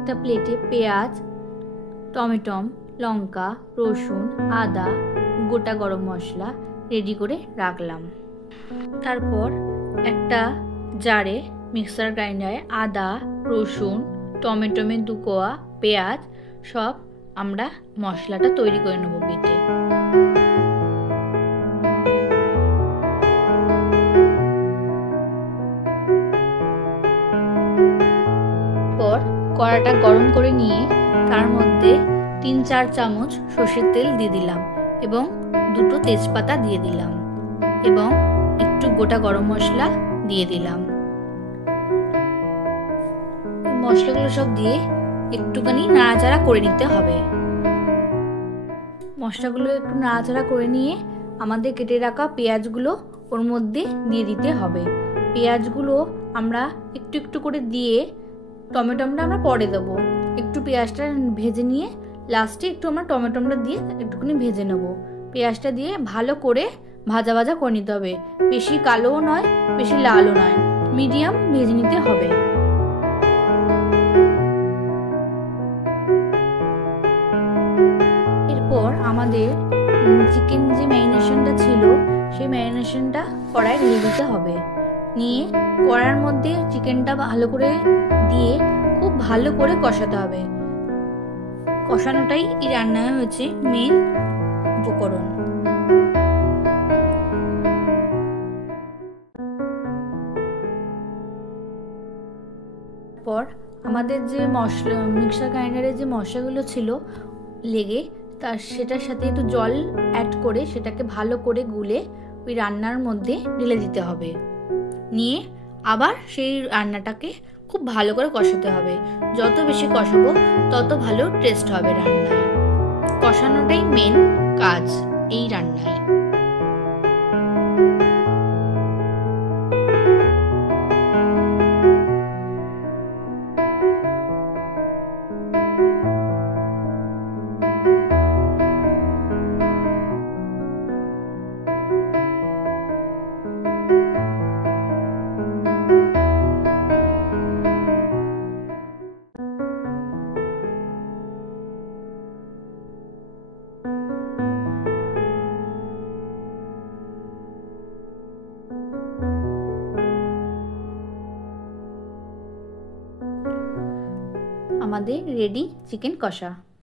একটা প্লেটে পেঁয়াজ, টমেটো, লঙ্কা, রসুন, আদা, গোটা গরম মশলা রেডি করে রাখলাম। তারপর একটা জারে মিক্সার গ্রাইন্ডারে আদা, রসুন, টমেটো 2 কোয়া, পেঁয়াজ সব আমরা মশলাটা তৈরি করে নেব বেটে। পর কড়াটা গরম করে নিয়ে তার মধ্যে 3-4 চামচ সর্ষের তেল দিয়ে দিলাম এবং 2টো তেজপাতা দিয়ে দিলাম এবং একটু গোটা গরম মশলা দিয়ে দিলাম। মশলাগুলো সব দিয়ে একটুখানি নাড়াচাড়া করে নিতে হবে। মশলাগুলো একটু নাড়াচাড়া করে নিয়ে আমাদের কেটে রাখা পেঁয়াজগুলো ওর মধ্যে দিয়ে দিতে হবে। পেঁয়াজগুলো আমরা একটু একটু করে দিয়ে টমেটোটা আমরা পরে দেবো। একটু পেঁয়াজটা ভেজে নিয়ে লাস্টে একটু আমরা টমেটোটা দিয়ে একটুখানি ভেজে নেব। পেঁয়াজটা দিয়ে ভালো করে ভাজা ভাজা করে নিতে হবে। বেশি কালোও নয়, বেশি লালও নয়, মিডিয়াম ভেজে নিতে হবে। এরপর আমাদের চিকেন যে ম্যারিনেশনটা ছিল সেই ম্যারিনেশনটা কড়াইয়ে ঢেলে দিতে হবে। নিয়ে কড়াইয়ের মধ্যে চিকেনটা ভালো করে দিয়ে খুব ভালো করে কষাতে হবে। কষানোটাই এই রান্নায় হচ্ছে মেন উপকরণ। পর আমাদের যে মশলা মিক্সার গ্রাইন্ডারে যে মশলাগুলো ছিল লেগে সেটার সাথে একটু জল অ্যাড করে সেটাকে ভালো করে গুলে ওই রান্নার মধ্যে ঢেলে দিতে হবে। নিয়ে আবার সেই রান্নাটাকে খুব ভালো করে কষাতে হবে। যত বেশি কষাবো তত ভালো টেস্ট হবে রান্নায়। কষানোটাই মেন কাজ এই রান্নায়। আমাদের রেডি চিকেন কষা।